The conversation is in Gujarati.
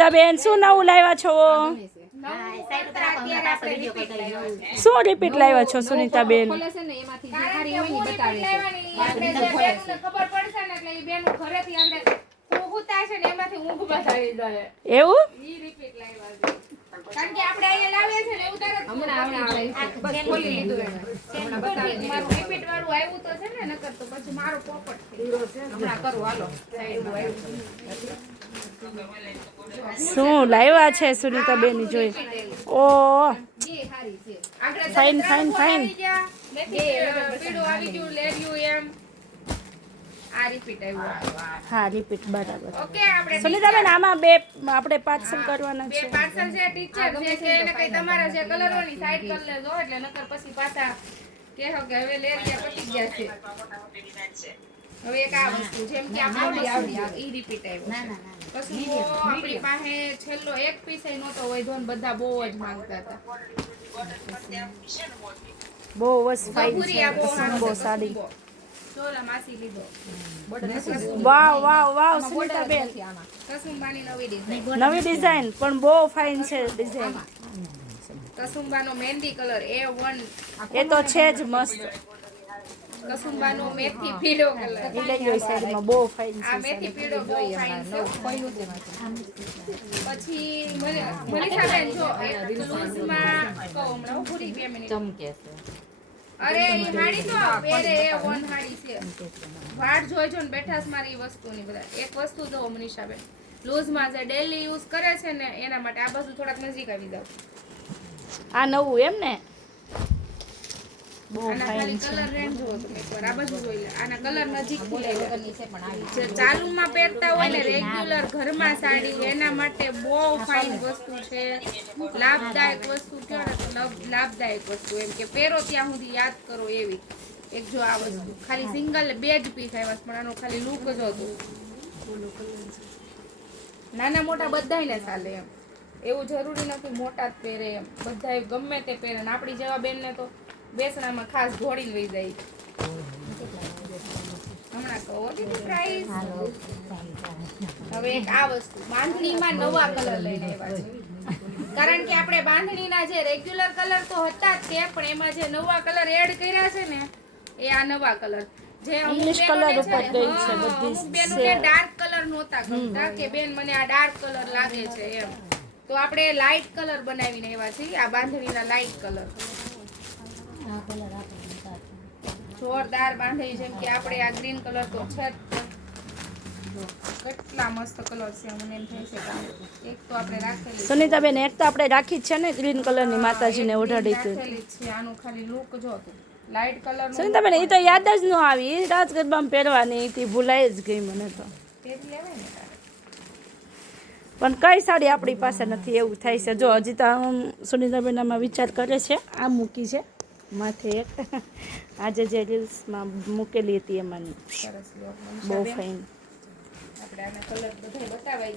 સુનીતાબેન શું નવું લાવ્યા છો? શું રિપીટ લાવ્યા છો સુનીતાબેન? એવું કારણ કે આપણે અહીંયા લાવ્યા છે ને એવું તરત હમણાં બસ ખોલી લીધું હમણાં બતાવી મારું રિપીટ વાળું આવ્યું તો છે ને નકર તો પછી મારો પોપટ હીરો છે હમણાં કરું હાલો સાઈડ આવ્યું શું લાવ્યા છે સુનીતાબેન જોઈ? ઓ જે હારી છે ફાઇન ફાઇન ફાઇન. પીળું આવી ગયું લેર્યું એમ આ રિપીટ આવ્યું. હા રિપીટ બરાબર. ઓકે આપણે સુનીતાબેન આમાં બે આપણે પાર્સલ કરવાના બે છે. પાર્સલ છે ટીચર જે કે એને કઈ તમારા જે કલર હોય ની સાઈડ કરી લેજો એટલે નકર પછી પાછા કહેો કે હવે લેરિયા પતી ગયા છે. હવે એક આ વસ્તુ જેમ કે આવડી ઈ રિપીટ આવ્યો પછી આપણી પાસે છેલ્લો એક પીસ ય નહોતો હોય ધોન બધા બહુ જ માંગતા હતા. બહુ જ ફાઇન છે. બહુ સાડી. ચોલા માસી લીધો. વાવ વાવ વાવ સુનીતાબેન કસુંબાની નવી ડિઝાઇન. નવી ડિઝાઇન પણ બહુ ફાઇન છે ડિઝાઇન. કસુંબાનો મહેંદી કલર A1 એ તો છે જ મસ્ત. કસુંબાનો મેથી પીળો કલર એ લઈ ગઈ સાઈડમાં બહુ ફાઇન આ છે. મેથી પીળો બહુ ફાઇન છે. પછી મનીષાબેન જો એક લૂઝમાં કહો હમણાં પૂરી 2 મિનિટ ચમકે છે. અરે ઈ હાડી તો પહેરે A1 હાડી છે. વાડ જોઈજો ને બેઠાસ મારી વસ્તુની બધા એક વસ્તુ જો મનીષાબેન લૂઝમાં જે ડેલી યુઝ કરે છે ને એના માટે આ બાજુ થોડાક નજીક આવી જાવ. આ નવું એમ ને? બહુ આના ફાઇન ખાલી છે. કલર રેન્જ જો તમે એકવાર આ બાજુ જોઈ લે. આના કલર નજીકથી લઈ લે. જે ચાલુમાં પહેરતા હોય ને રેગ્યુલર ઘરમાં સાડી એના માટે બહુ ફાઇન વસ્તુ છે. લાભદાયક વસ્તુ કયો ને તો લાભદાયક વસ્તુ એમ કે પહેરો ત્યાં સુધી યાદ કરો એવી. એક જો આ વસ્તુ ખાલી સિંગલ બે જ પીસ આવ્યા પણ આનો ખાલી લુક જ હતો. નાના મોટા બધાયને ચાલે એમ એવું જરૂરી નથી મોટા જ પહેરે એમ બધાય ગમે તે પહેરે ને આપણી જેવા બેનને તો બેસણામાં ખાસ ઘોડીને વહી જાય. હમણાં કહો દીદી પ્રાઇસ. હવે એક આ વસ્તુ બાંધણીમાં નવા કલર લઈને આવ્યા છે. કારણ કે આપણે બાંધણીના જે રેગ્યુલર કલર તો હતા જ તે પણ એમાં જે નવા કલર એડ કર્યા છે ને એ આ નવા કલર જે ઇંગ્લિશ કલર ઉપર ગઈ છે બધી બેનોને ડાર્ક કલર નહોતા ગમતા કે બેન મને આ ડાર્ક કલર લાગે છે એમ તો આપણે લાઇટ કલર બનાવીને આવ્યા છીએ. આ બાંધણીના લાઇટ કલર જોરદાર બાંધણી જેમ કે આપણે આ ગ્રીન કલર તો છે જ. કેટલા મસ્ત કલર છે મને એમ થાય છે કે એક તો આપણે રાખેલી સુનીતાબેન એક તો આપણે રાખી જ છે ને ગ્રીન કલરની માતાજીને ઓઢાડી હતી. રાખેલી છે. આનું ખાલી લુક જો તું લાઇટ કલર નું સુનીતાબેન એ તો યાદ જ ન આવી. રાત ગરબામાં પહેરવાની હતી ભૂલાઈ જ ગઈ મને તો. પહેરી લેવાય ને તારે. પણ કઈ સાડી આપણી પાસે નથી એવું થાય છે. જો હજી તો આમ સુનીતાબેન આમાં વિચાર કરે છે. આ મૂકી છે માથે એક આજે જે રીલ્સમાં મૂકેલી હતી એમાંની સરસ લો બહુ ફાઇન. આપણે આના કલર બધાય બતાવાઈ